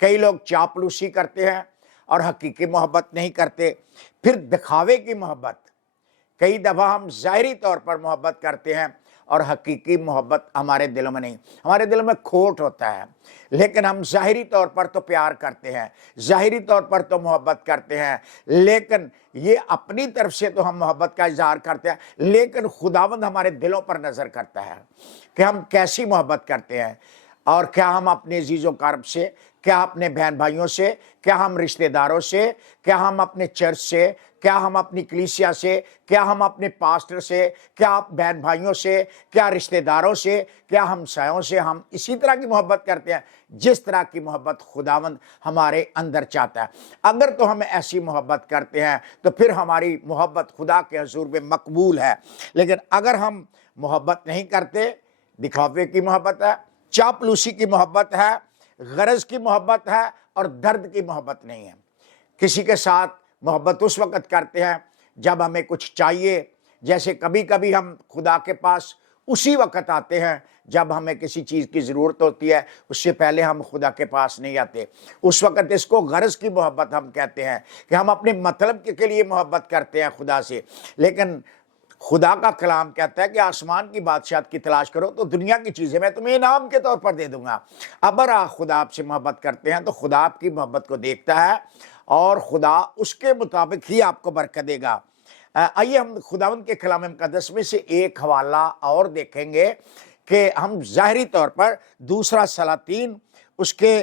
کئی لوگ چاپلوسی کرتے ہیں اور حقیقی محبت نہیں کرتے. پھر دکھاوے کی محبت. کئی دفعہ ہم ظاہری طور پر محبت کرتے ہیں اور حقیقی محبت ہمارے دلوں میں نہیں. ہمارے دلوں میں کھوٹ ہوتا ہے لیکن ہم ظاہری طور پر تو پیار کرتے ہیں, ظاہری طور پر تو محبت کرتے ہیں, لیکن یہ اپنی طرف سے تو ہم محبت کا اظہار کرتے ہیں, لیکن خداوند ہمارے دلوں پر نظر کرتا ہے کہ ہم کیسی محبت کرتے ہیں. اور کیا ہم اپنے عزیز و اقارب سے, کیا اپنے بہن بھائیوں سے, کیا ہم رشتہ داروں سے, کیا ہم اپنے چرچ سے, کیا ہم اپنی کلیسیا سے, کیا ہم اپنے پاسٹر سے, کیا بہن بھائیوں سے, کیا رشتہ داروں سے, کیا ہمسایوں سے ہم اسی طرح کی محبت کرتے ہیں جس طرح کی محبت خداوند ہمارے اندر چاہتا ہے؟ اگر تو ہم ایسی محبت کرتے ہیں تو پھر ہماری محبت خدا کے حضور میں مقبول ہے. لیکن اگر ہم محبت نہیں کرتے, دکھاوے کی محبت ہے, چاپلوسی کی محبت ہے, غرض کی محبت ہے اور درد کی محبت نہیں ہے. کسی کے ساتھ محبت اس وقت کرتے ہیں جب ہمیں کچھ چاہیے, جیسے کبھی کبھی ہم خدا کے پاس اسی وقت آتے ہیں جب ہمیں کسی چیز کی ضرورت ہوتی ہے, اس سے پہلے ہم خدا کے پاس نہیں آتے. اس وقت اس کو غرض کی محبت ہم کہتے ہیں کہ ہم اپنے مطلب کے لیے محبت کرتے ہیں خدا سے. لیکن خدا کا کلام کہتا ہے کہ آسمان کی بادشاہت کی تلاش کرو تو دنیا کی چیزیں میں تمہیں انعام کے طور پر دے دوں گا. اگر آپ خدا آپ سے محبت کرتے ہیں تو خدا آپ کی محبت کو دیکھتا ہے اور خدا اس کے مطابق ہی آپ کو برکت دے گا. آئیے ہم خداوند کے کلام مقدس میں سے ایک حوالہ اور دیکھیں گے کہ ہم ظاہری طور پر دوسرا سلاطین اس کے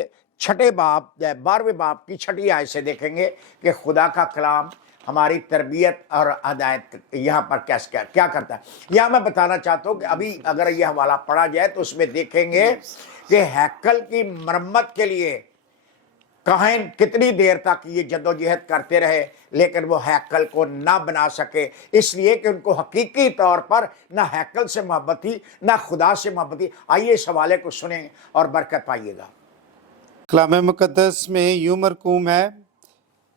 6 باب 12ویں باب کی 6 آیت سے دیکھیں گے کہ خدا کا کلام ہماری تربیت اور ہدایت یہاں پر کیا کرتا ہے. یہاں میں بتانا چاہتا ہوں کہ ابھی اگر یہ حوالہ پڑھا جائے تو اس میں دیکھیں گے کہ ہیکل کی مرمت کے لیے کاہن کتنی دیر تک یہ جدوجہد کرتے رہے لیکن وہ ہیکل کو نہ بنا سکے, اس لیے کہ ان کو حقیقی طور پر نہ ہیکل سے محبت تھی نہ خدا سے محبت تھی. آئیے اس حوالے کو سنیں اور برکت پائیے گا. کلام مقدس میں یوں مرقوم ہے,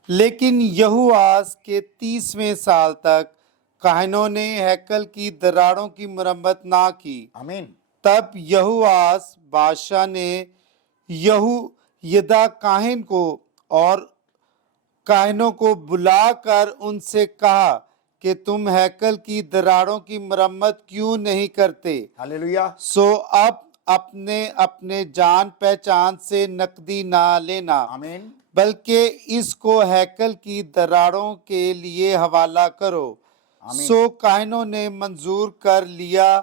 لیکن یہوآس کے 30ویں سال تک کاہنوں نے ہیکل کی دراڑوں کی مرمت نہ کی. آمین. تب یہوآس بادشاہ نے یہویدا کاہن کو اور کاہنوں کو بلا کر ان سے کہا کہ تم ہیکل کی دراڑوں کی مرمت کیوں نہیں کرتے؟ ہاللیلویہ. سو اب اپنے اپنے جان پہچان سے نقدی نہ لینا, آمین. بلکہ اس کو ہیکل کی دراڑوں کے لیے حوالہ کرو. آمین. سو کاہنوں نے منظور کر لیا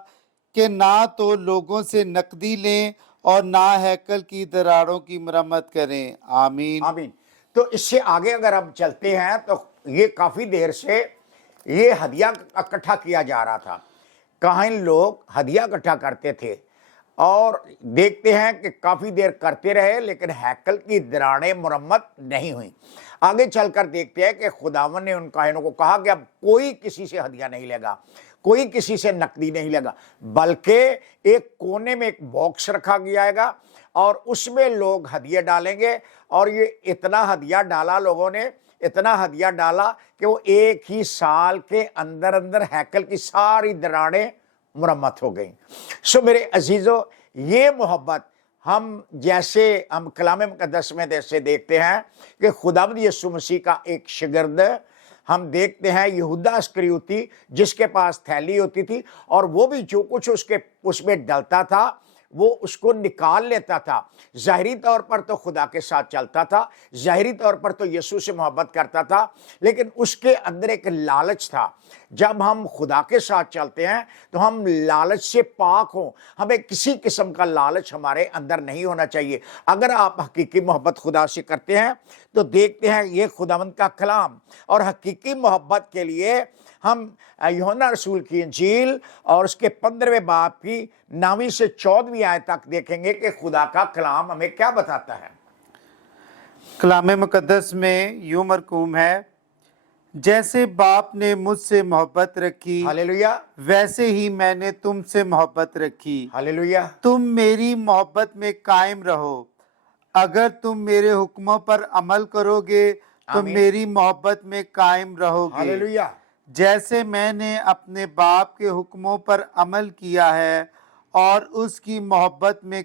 کہ نہ تو لوگوں سے نقدی لیں اور نہ ہیکل کی دراڑوں کی مرمت کریں. آمین. آمین. تو اس سے آگے اگر ہم چلتے ہیں تو یہ کافی دیر سے یہ ہدیہ اکٹھا کیا جا رہا تھا. کاہن لوگ ہدیہ اکٹھا کرتے تھے اور دیکھتے ہیں کہ کافی دیر کرتے رہے لیکن ہیکل کی دراڑیں مرمت نہیں ہوئیں. آگے چل کر دیکھتے ہیں کہ خداوند نے ان کاہنوں کو کہا کہ اب کوئی کسی سے ہدیہ نہیں لے گا, کوئی کسی سے نقدی نہیں لے گا, بلکہ ایک کونے میں ایک باکس رکھا گیا گا اور اس میں لوگ ہدیہ ڈالیں گے. اور یہ اتنا ہدیہ ڈالا, لوگوں نے اتنا ہدیہ ڈالا کہ وہ ایک ہی سال کے اندر اندر ہیکل کی ساری دراڑیں مرمت ہو گئیں. سو میرے عزیزو, یہ محبت ہم جیسے ہم کلام مقدس میں جیسے دیکھتے ہیں کہ خداوند یسوع مسیح کا ایک شاگرد ہم دیکھتے ہیں یہودا اسکریوتی جس کے پاس تھیلی ہوتی تھی اور وہ بھی جو کچھ اس میں ڈلتا تھا وہ اس کو نکال لیتا تھا. ظاہری طور پر تو خدا کے ساتھ چلتا تھا, ظاہری طور پر تو یسوع سے محبت کرتا تھا, لیکن اس کے اندر ایک لالچ تھا. جب ہم خدا کے ساتھ چلتے ہیں تو ہم لالچ سے پاک ہوں, ہمیں کسی قسم کا لالچ ہمارے اندر نہیں ہونا چاہیے. اگر آپ حقیقی محبت خدا سے کرتے ہیں تو دیکھتے ہیں یہ خداوند کا کلام, اور حقیقی محبت کے لیے ہم یوحنا رسول کی انجیل اور اس کے 15ویں باب کی 9ویں سے 14ویں آیت تک دیکھیں گے کہ خدا کا کلام ہمیں کیا بتاتا ہے. کلام مقدس میں یوں مرقوم ہے, جیسے باپ نے مجھ سے محبت رکھی ہاللیلویہ. ویسے ہی میں نے تم سے محبت رکھی. ہاللیلویہ. تم میری محبت میں قائم رہو. اگر تم میرے حکموں پر عمل کرو گے تو آمین. میری محبت میں قائم رہو گے, ہاللیلویہ. جیسے میں نے اپنے باپ کے حکموں پر عمل کیا ہے اور اس کی محبت میں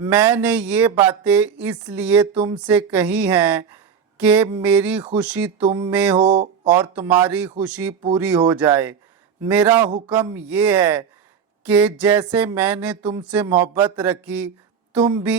میں نے یہ باتیں اس لیے تم سے کہی ہیں کہ میری خوشی تم میں ہو اور تمہاری خوشی پوری ہو جائے۔ میرا حکم یہ ہے کہ جیسے میں نے تم سے محبت رکھی تم بھی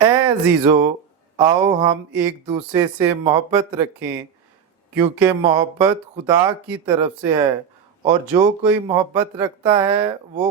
اے عزیزو، آؤ ہم ایک دوسرے سے محبت رکھیں کیونکہ محبت خدا کی طرف سے ہے، اور جو کوئی محبت رکھتا ہے وہ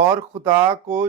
اور خدا کو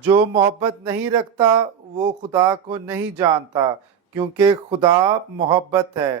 جو محبت نہیں رکھتا وہ خدا کو نہیں جانتا کیونکہ خدا محبت ہے۔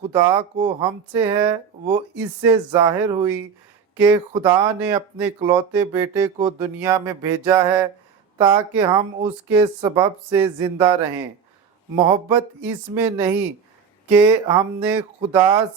خدا کو ہم سے ہے وہ اس سے ظاہر ہوئی کہ خدا نے اپنے اکلوتے بیٹے کو دنیا میں بھیجا ہے تاکہ ہم اس کے سبب سے زندہ رہیں۔ محبت اس میں نہیں کہ ہم نے خدا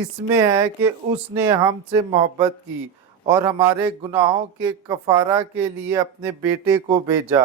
اس میں ہے کہ اس نے ہم سے محبت کی اور ہمارے گناہوں کے کفارہ کے لیے اپنے بیٹے کو بھیجا۔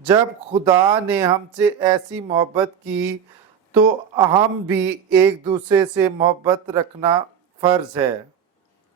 جب خدا نے ہم سے ایسی محبت کی تو ہم بھی ایک دوسرے سے محبت رکھنا فرض ہے۔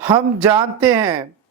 ہم جانتے ہیں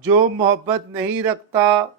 جو محبت نہیں رکھتا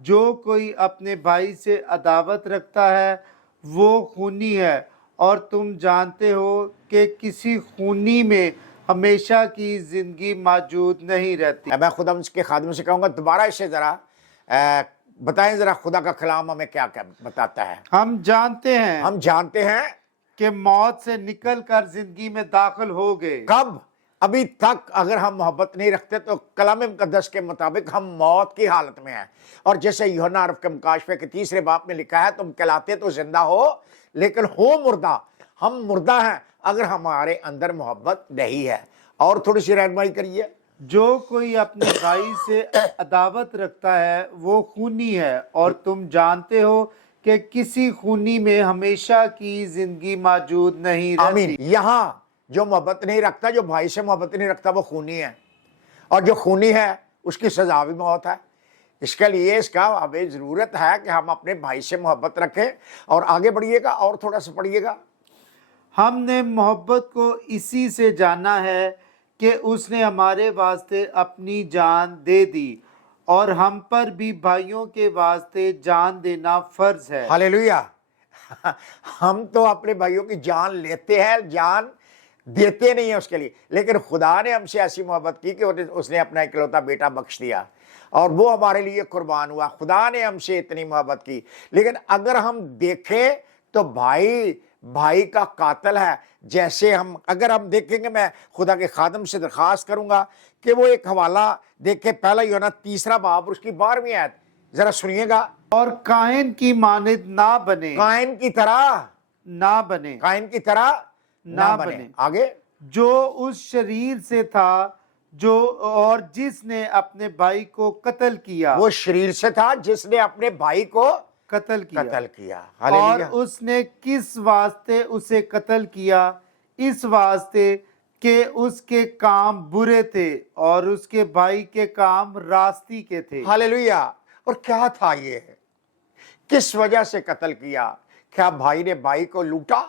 جو کوئی اپنے بھائی سے عداوت رکھتا ہے وہ خونی ہے، اور تم جانتے ہو کہ کسی خونی میں ہمیشہ کی زندگی موجود نہیں رہتی۔ میں خدا کے خادم سے کہوں گا دوبارہ اسے ذرا بتائیں ذرا خدا کا کلام ہمیں کیا کیا بتاتا ہے۔ ہم جانتے ہیں ہم جانتے ہیں کہ موت سے نکل کر زندگی میں داخل ہو گئے. کب؟ ابھی تک اگر ہم محبت نہیں رکھتے تو کلام مقدس کے مطابق ہم موت کی حالت میں ہیں. اور جیسے یوحنا عرف کے مکاشفے کے 3 باب میں لکھا ہے تم کہلاتے تو زندہ ہو لیکن ہو مردہ. ہم مردہ ہیں اگر ہمارے اندر محبت نہیں ہے. اور تھوڑی سی رہنمائی کریے. جو کوئی اپنے بھائی سے عداوت رکھتا ہے وہ خونی ہے اور تم جانتے ہو کہ کسی خونی میں ہمیشہ کی زندگی موجود نہیں آمین. رہتی. یہاں جو محبت نہیں رکھتا، جو بھائی سے محبت نہیں رکھتا، وہ خونی ہے. اور جو خونی ہے اس کی سزا بھی موت ہے. اس کے لیے اس کا ہمیں ضرورت ہے کہ ہم اپنے بھائی سے محبت رکھیں. اور آگے بڑھیے گا اور تھوڑا سا پڑھیے گا. ہم نے محبت کو اسی سے جانا ہے کہ اس نے ہمارے واسطے اپنی جان دے دی اور ہم پر بھی بھائیوں کے واسطے جان دینا فرض ہے. ہاللیلویا. ہم تو اپنے بھائیوں کی جان لیتے ہیں، جان دیتے نہیں ہیں اس کے لیے. لیکن خدا نے ہم سے ایسی محبت کی کہ اس نے اپنا اکلوتا بیٹا بخش دیا اور وہ ہمارے لیے قربان ہوا. خدا نے ہم سے اتنی محبت کی. لیکن اگر ہم دیکھیں تو بھائی کا قاتل ہے. جیسے اگر ہم دیکھیں گے، میں خدا کے خادم سے درخواست کروں گا کہ وہ ایک حوالہ دیکھیں، پہلا یوحنا 3 باب اور اس کی 12ویں آیت ذرا سنیے گا. اور کائن کی مانند نہ بنے، قائن کی طرح نہ بنے، قائن کی طرح نہ بنے. بنے. آگے جو اس شریر سے تھا اور جس نے اپنے بھائی کو قتل کیا. وہ شریر سے تھا جس نے اپنے بھائی کو قتل کیا. قتل کیا. اور ہاللیلویا. اس نے کس واسطے اسے قتل کیا؟ اس واسطے کہ اس کے کام برے تھے اور اس کے بھائی کے کام راستی کے تھے. ہاللیلویا. اور کیا تھا یہ؟ کس وجہ سے قتل کیا؟ کیا بھائی نے بھائی کو لوٹا؟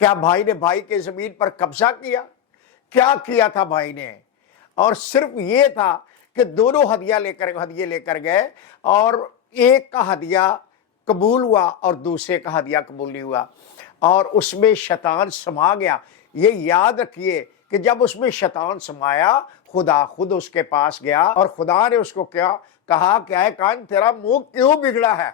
کیا بھائی نے بھائی کے زمین پر قبضہ کیا؟ کیا کیا تھا بھائی نے؟ اور صرف یہ تھا کہ دونوں ہدیے لے کر گئے اور ایک کا ہدیہ قبول ہوا اور دوسرے کا ہدیہ قبول نہیں ہوا اور اس میں شیطان سما گیا. یہ یاد رکھیے کہ جب اس میں شیطان سمایا خدا خود اس کے پاس گیا اور خدا نے اس کو کہا کہ اے قائن تیرا منہ کیوں بگڑا ہے؟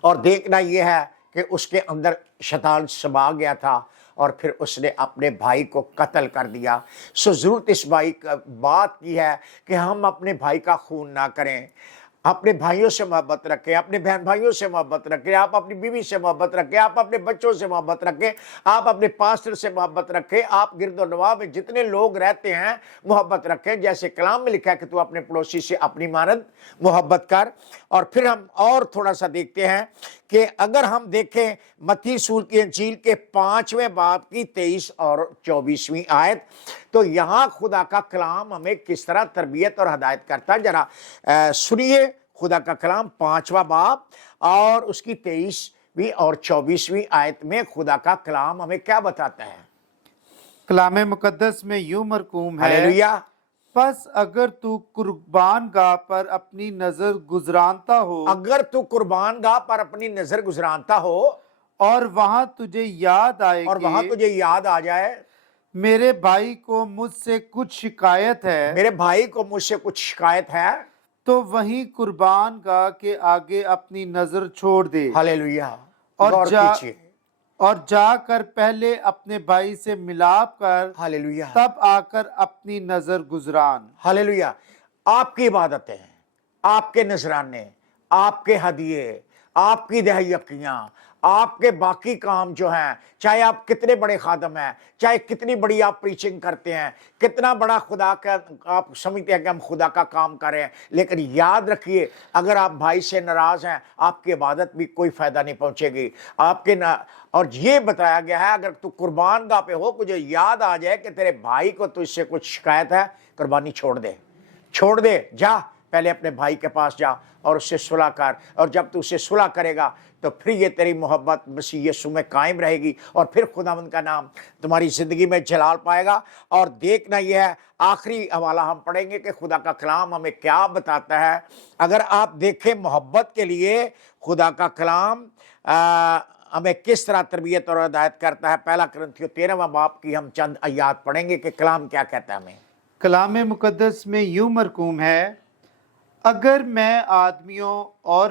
اور دیکھنا یہ ہے کہ اس کے اندر شیطان سما گیا تھا اور پھر اس نے اپنے بھائی کو قتل کر دیا. ضرورت اس بات کی ہے کہ ہم اپنے بھائی کا خون نہ کریں. اپنے بھائیوں سے محبت رکھیں، اپنے بہن بھائیوں سے محبت رکھیں، آپ اپنی بیوی سے محبت رکھیں، آپ اپنے بچوں سے محبت رکھیں، آپ اپنے پاسٹر سے محبت رکھیں، آپ گرد و نواح میں جتنے لوگ رہتے ہیں محبت رکھیں. جیسے کلام میں لکھا ہے کہ تو اپنے پڑوسی سے اپنی مانند محبت کر. اور پھر ہم اور تھوڑا سا دیکھتے ہیں کہ اگر ہم دیکھیں متی رسول کی انجیل کے 5ویں باب کی 23 اور 24ویں آیت، تو یہاں خدا کا کلام ہمیں کس طرح تربیت اور ہدایت کرتا ہے. ذرا سنیے خدا کا کلام 5واں باب اور اس کی 23ویں اور 24ویں آیت میں خدا کا کلام ہمیں کیا بتاتا ہے. کلام مقدس میں یوں مرقوم ہے، ہاللیلویا. پس اگر تو قربان گاہ پر اپنی نظر گزرانتا ہو، اگر تو قربان گاہ پر اپنی نظر گزرانتا ہو اور وہاں تجھے یاد آئے اور وہاں کہ تجھے یاد آ جائے میرے بھائی کو مجھ سے کچھ شکایت ہے، میرے بھائی کو مجھ سے کچھ شکایت ہے، تو وہیں قربان گاہ کے آگے اپنی نظر چھوڑ دے ہاللیلویا. اور غور کیجیے. اور جا کر پہلے اپنے بھائی سے ملاپ کر، ہاللیلویا. تب آ کر اپنی نظر گزران. ہاللیلویا. آپ کی عبادتیں، آپ کے نذرانے، آپ کے ہدیے، آپ کی دہیقیاں، آپ کے باقی کام جو ہیں، چاہے آپ کتنے بڑے خادم ہیں، چاہے کتنی بڑی آپ پریچنگ کرتے ہیں، کتنا بڑا خدا کا آپ سمجھتے ہیں کہ ہم خدا کا کام کر رہے ہیں، لیکن یاد رکھیے اگر آپ بھائی سے ناراض ہیں آپ کی عبادت بھی کوئی فائدہ نہیں پہنچے گی. اور یہ بتایا گیا ہے اگر تو قربان گاہ پہ ہو، مجھے یاد آ جائے کہ تیرے بھائی کو تجھ سے کچھ شکایت ہے، قربانی چھوڑ دے. جا پہلے اپنے بھائی کے پاس جا اور اس سے صلح کر. اور جب تو اسے صلح کرے گا تو پھر یہ تیری محبت مسیح یسوع میں قائم رہے گی اور پھر خداوند کا نام تمہاری زندگی میں جلال پائے گا. اور دیکھنا یہ ہے، آخری حوالہ ہم پڑھیں گے کہ خدا کا کلام ہمیں کیا بتاتا ہے. اگر آپ دیکھیں محبت کے لیے خدا کا کلام ہمیں کس طرح تربیت اور ہدایت کرتا ہے. پہلا کرنتھیوں 13واں باب کی ہم چند آیات پڑھیں گے کہ کلام کیا کہتا ہے ہمیں. کلام مقدس میں یوں مرقوم ہے، اگر میں آدمیوں اور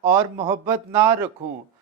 اور محبت نہ رکھوں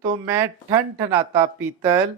تو میں ٹھنٹھناتا پیتل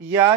یا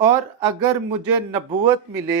اور اگر مجھے نبوت ملے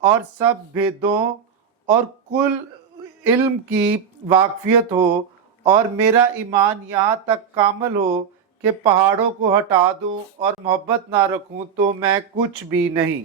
اور سب بھیدوں اور کل علم کی واقفیت ہو اور میرا ایمان یہاں تک کامل ہو کہ پہاڑوں کو ہٹا دوں اور محبت نہ رکھوں تو میں کچھ بھی نہیں۔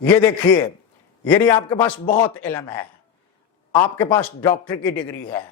یہ دیکھیے، یعنی آپ کے پاس بہت علم ہے، آپ کے پاس ڈاکٹر کی ڈگری ہے،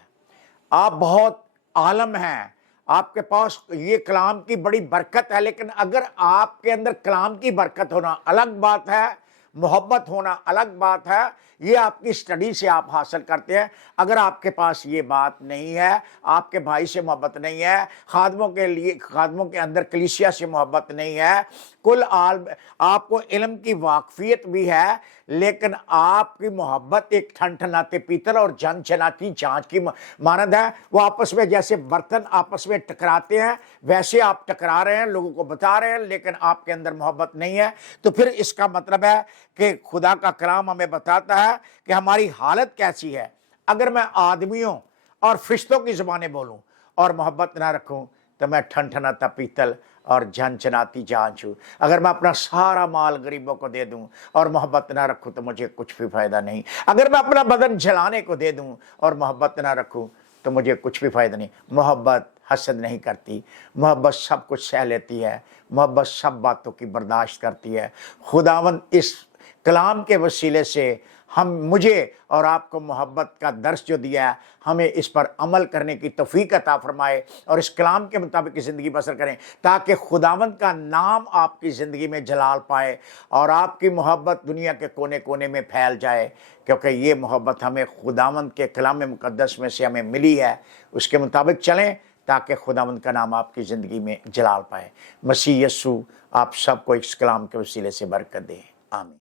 آپ بہت عالم ہیں، آپ کے پاس یہ کلام کی بڑی برکت ہے، لیکن اگر آپ کے اندر کلام کی برکت ہونا الگ بات ہے، محبت ہونا الگ بات ہے، یہ آپ کی اسٹڈی سے آپ حاصل کرتے ہیں۔ اگر آپ کے پاس یہ بات نہیں ہے، آپ کے بھائی سے محبت نہیں ہے، خادموں کے اندر کلیسیا سے محبت نہیں ہے، کل عالم آپ کو علم کی واقفیت بھی ہے، لیکن آپ کی محبت ایک ٹھنٹھناتے پیتل اور جھنجھناتی جانچ کی مانند ہے۔ وہ آپس میں جیسے برتن آپس میں ٹکراتے ہیں، ویسے آپ ٹکرا رہے ہیں، لوگوں کو بتا رہے ہیں، لیکن آپ کے اندر محبت نہیں ہے۔ تو پھر اس کا مطلب ہے کہ خدا کا کلام ہمیں بتاتا ہے کہ ہماری حالت کیسی ہے۔ اگر میں آدمیوں اور فرشتوں کی زبانیں بولوں اور محبت نہ رکھوں تو میں ٹھنٹھناتا پیتل اور جھنجھناتی جانچ ہوں۔ اگر میں اپنا سارا مال غریبوں کو دے دوں اور محبت نہ رکھوں تو مجھے کچھ بھی فائدہ نہیں۔ اگر میں اپنا بدن جلانے کو دے دوں اور محبت نہ رکھوں تو مجھے کچھ بھی فائدہ نہیں۔ محبت حسد نہیں کرتی، محبت سب کچھ سہ لیتی ہے، محبت سب باتوں کی برداشت کرتی ہے۔ خداوند اس کلام کے وسیلے سے مجھے اور آپ کو محبت کا درس جو دیا ہے، ہمیں اس پر عمل کرنے کی توفیق عطا فرمائے اور اس کلام کے مطابق زندگی بسر کریں، تاکہ خداوند کا نام آپ کی زندگی میں جلال پائے اور آپ کی محبت دنیا کے کونے کونے میں پھیل جائے، کیونکہ یہ محبت ہمیں خداوند کے کلام مقدس میں سے ہمیں ملی ہے۔ اس کے مطابق چلیں تاکہ خداوند کا نام آپ کی زندگی میں جلال پائے۔ مسیح یسوع آپ سب کو اس کلام کے وسیلے سے برکت دے، آمین۔